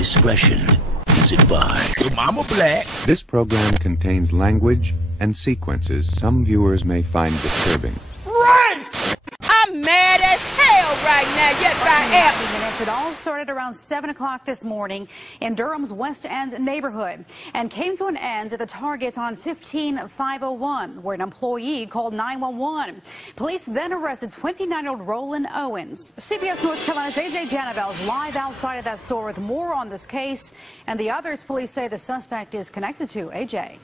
Discretion is advised. So Mama Black. This program contains language and sequences some viewers may find disturbing. Right! I'm mad as hell right now. Yes, I am. It all started around 7 o'clock this morning in Durham's West End neighborhood and came to an end at the Target on 15501, where an employee called 911. Police then arrested 29-year-old Roland Owens. CBS North Carolina's AJ Janabel is live outside of that store with more on this case and the others police say the suspect is connected to. AJ.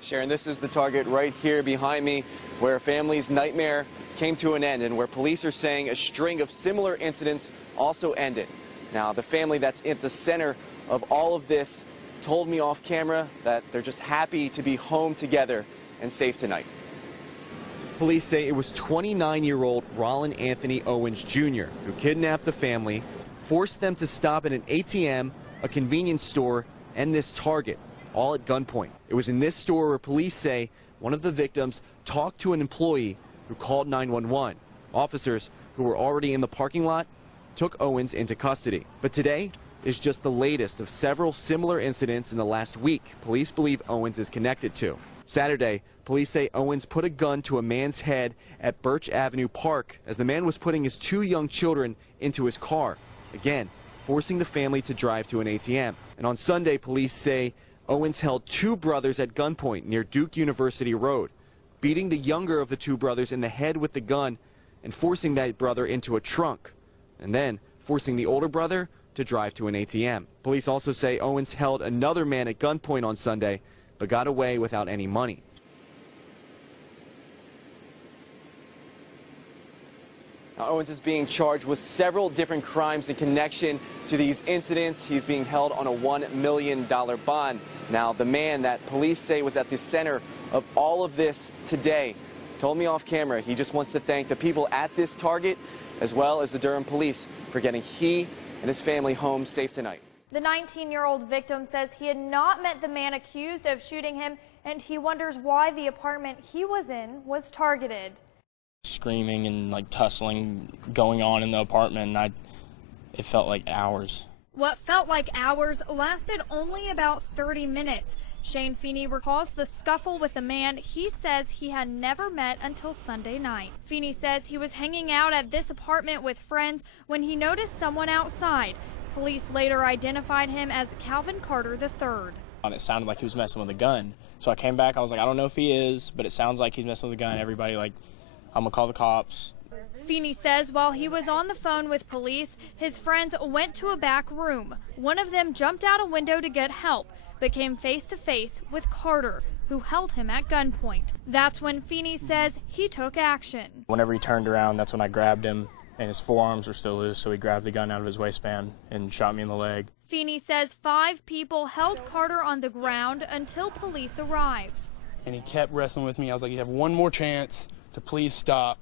Sharon, this is the Target right here behind me where a family's nightmare came to an end and where police are saying a string of similar incidents also ended. Now, the family that's at the center of all of this told me off camera that they're just happy to be home together and safe tonight. Police say it was 29-year-old Roland Anthony Owens Jr. who kidnapped the family, forced them to stop at an ATM, a convenience store, and this Target, all at gunpoint. It was in this store where police say one of the victims talked to an employee who called 911. Officers who were already in the parking lot took Owens into custody. But today is just the latest of several similar incidents in the last week police believe Owens is connected to. Saturday, police say Owens put a gun to a man's head at Birch Avenue Park as the man was putting his 2 young children into his car, again, forcing the family to drive to an ATM. And on Sunday, police say Owens held 2 brothers at gunpoint near Duke University Road, beating the younger of the 2 brothers in the head with the gun and forcing that brother into a trunk, and then forcing the older brother to drive to an ATM. Police also say Owens held another man at gunpoint on Sunday, but got away without any money. Now, Owens is being charged with several different crimes in connection to these incidents. He's being held on a $1 million bond. Now, the man that police say was at the center of all of this today told me off camera he just wants to thank the people at this Target as well as the Durham police for getting he and his family home safe tonight. The 19-year-old victim says he had not met the man accused of shooting him, and he wonders why the apartment he was in was targeted. Screaming and like tussling going on in the apartment, and it felt like hours. What felt like hours lasted only about 30 minutes. Shane Feeney recalls the scuffle with a man he says he had never met until Sunday night. Feeney says he was hanging out at this apartment with friends when he noticed someone outside. Police later identified him as Calvin Carter III. And it sounded like he was messing with a gun. So I came back, I was like, I don't know if he is, but it sounds like he's messing with a gun. Everybody like, I'm gonna call the cops. Feeney says while he was on the phone with police, his friends went to a back room. One of them jumped out a window to get help, but came face to face with Carter, who held him at gunpoint. That's when Feeney says he took action. Whenever he turned around, that's when I grabbed him, and his forearms were still loose, so he grabbed the gun out of his waistband and shot me in the leg. Feeney says 5 people held Carter on the ground until police arrived. And he kept wrestling with me. I was like, you have one more chance to please stop.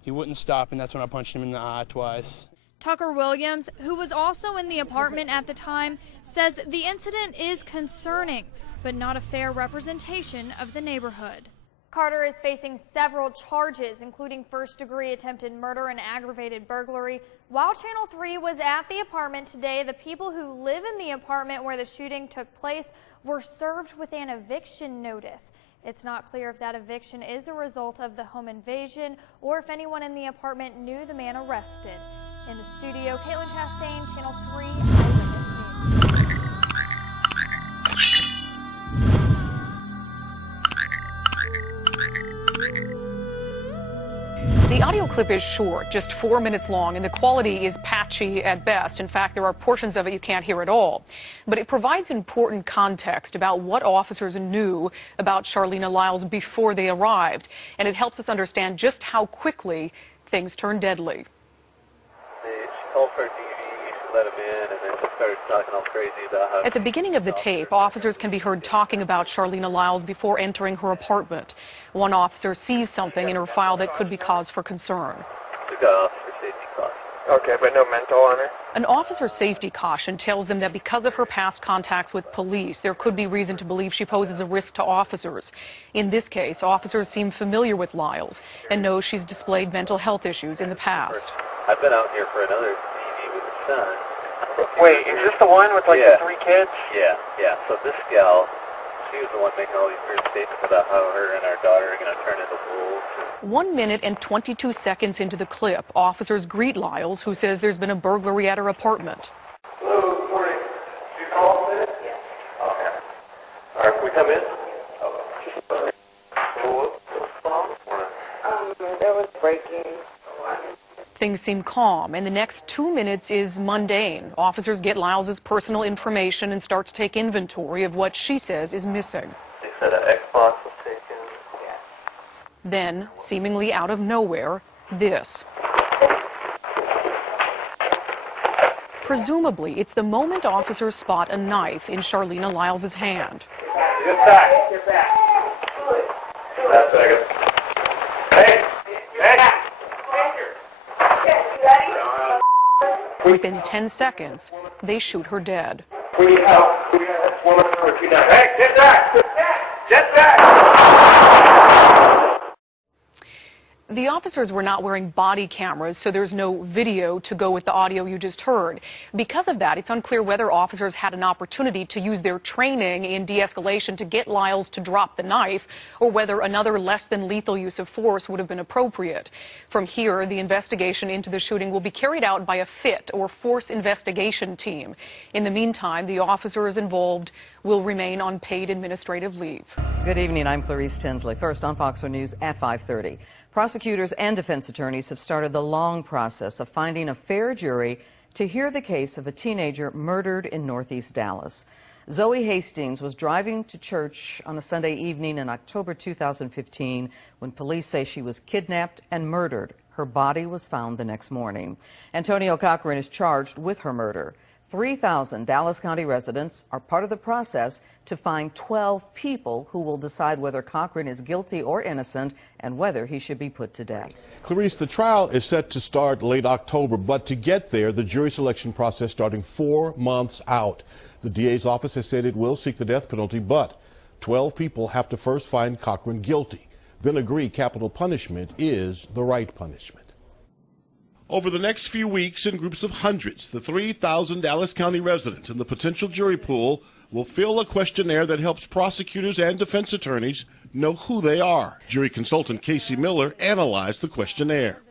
He wouldn't stop, and that's when I punched him in the eye twice. Tucker Williams, who was also in the apartment at the time, says the incident is concerning, but not a fair representation of the neighborhood. Carter is facing several charges, including first-degree attempted murder and aggravated burglary. While Channel 3 was at the apartment today, the people who live in the apartment where the shooting took place were served with an eviction notice. It's not clear if that eviction is a result of the home invasion or if anyone in the apartment knew the man arrested. In the studio, Caitlin Chastain, Channel 3, Eyewitness News. The audio clip is short, just 4 minutes long, and the quality is patchy at best. In fact, there are portions of it you can't hear at all. But it provides important context about what officers knew about Charlena Lyles before they arrived, and it helps us understand just how quickly things turned deadly. She called for DV, let him in, and then just started talking all crazy about how... At the beginning of the tape, officers can be heard talking about Charlena Lyles before entering her apartment. One officer sees something in her file that could be cause for concern. We got officer safety caution. Okay, but no mental on her? An officer safety caution tells them that because of her past contacts with police, there could be reason to believe she poses a risk to officers. In this case, officers seem familiar with Lyles and know she's displayed mental health issues in the past. I've been out here for another son. Wait, is this the one with like the 3 kids? Yeah. So this gal, she was the one making all these weird statements about how her and our daughter are going to turn into wolves. 1 minute and 22 seconds into the clip, officers greet Lyles, who says there's been a burglary at her apartment. Hello, good morning. Did you call this? Yeah. Okay. All right, can we come in? There was breaking. Things seem calm, and the next 2 minutes is mundane. Officers get Lyles' personal information and start to take inventory of what she says is missing. They said an Xbox was taken. Then, seemingly out of nowhere, this. Presumably, it's the moment officers spot a knife in Charlena Lyles' hand. Get back. Get back. That's second. Hey! Within 10 seconds, they shoot her dead. We have this woman for 2 nights. Hey, get back! Get back! The officers were not wearing body cameras, so there's no video to go with the audio you just heard. Because of that, it's unclear whether officers had an opportunity to use their training in de-escalation to get Lyles to drop the knife, or whether another less than lethal use of force would have been appropriate. From here, the investigation into the shooting will be carried out by a FIT, or Force Investigation Team. In the meantime, the officers involved will remain on paid administrative leave. Good evening, I'm Clarice Tinsley. First on Fox 4 News at 5:30. Prosecutors and defense attorneys have started the long process of finding a fair jury to hear the case of a teenager murdered in Northeast Dallas. Zoe Hastings was driving to church on a Sunday evening in October 2015 when police say she was kidnapped and murdered. Her body was found the next morning. Antonio Cochran is charged with her murder. 3,000 Dallas County residents are part of the process to find 12 people who will decide whether Cochran is guilty or innocent and whether he should be put to death. Clarice, the trial is set to start late October, but to get there, the jury selection process starting 4 months out. The DA's office has said it will seek the death penalty, but 12 people have to first find Cochran guilty, then agree capital punishment is the right punishment. Over the next few weeks, in groups of hundreds, the 3,000 Dallas County residents in the potential jury pool will fill a questionnaire that helps prosecutors and defense attorneys know who they are. Jury consultant Casey Miller analyzed the questionnaire.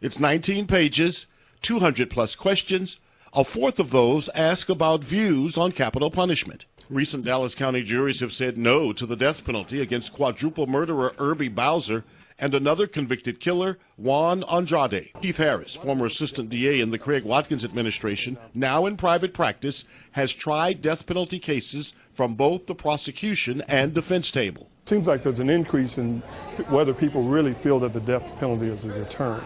It's 19 pages, 200-plus questions. A fourth of those ask about views on capital punishment. Recent Dallas County juries have said no to the death penalty against quadruple murderer Irby Bowser and another convicted killer, Juan Andrade. Keith Harris, former assistant DA in the Craig Watkins administration, now in private practice, has tried death penalty cases from both the prosecution and defense table. Seems like there's an increase in whether people really feel that the death penalty is a deterrent.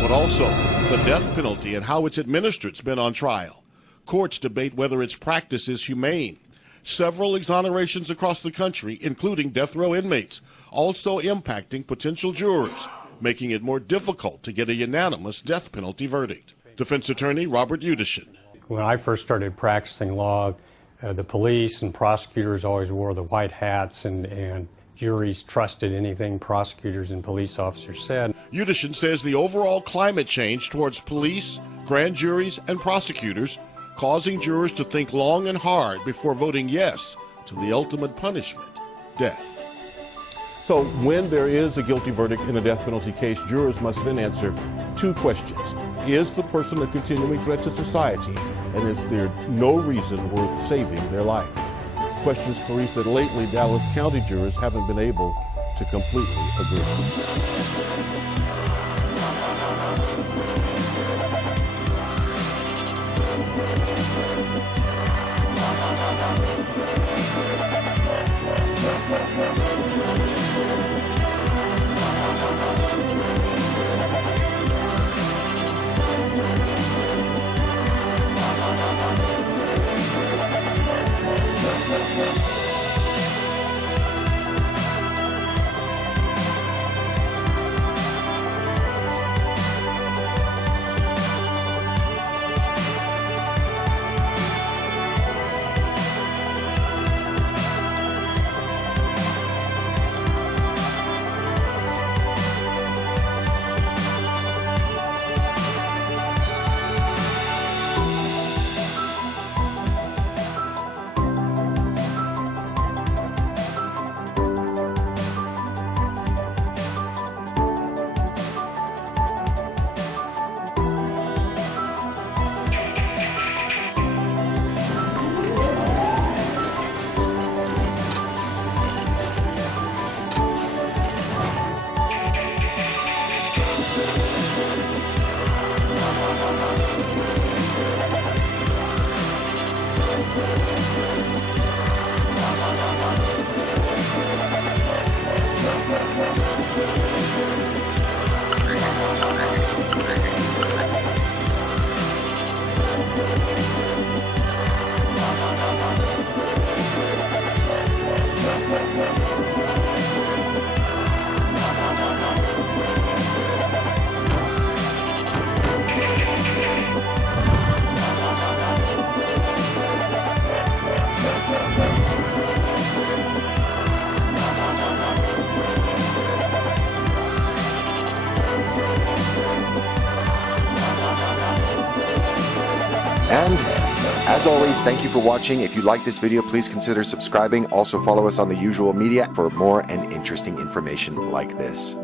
But also, the death penalty and how it's administered has been on trial. Courts debate whether its practice is humane. Several exonerations across the country, including death row inmates, also impacting potential jurors, making it more difficult to get a unanimous death penalty verdict. Defense attorney Robert Udishin. When I first started practicing law, the police and prosecutors always wore the white hats, and juries trusted anything prosecutors and police officers said. Udishin says the overall climate change towards police, grand juries, and prosecutors causing jurors to think long and hard before voting yes to the ultimate punishment, death. So when there is a guilty verdict in a death penalty case, jurors must then answer 2 questions. Is the person a continuing threat to society, and is there no reason worth saving their life? Questions, Clarice, that lately Dallas County jurors haven't been able to completely agree. And as always, thank you for watching. If you like this video, please consider subscribing. Also follow us on the usual media for more and interesting information like this.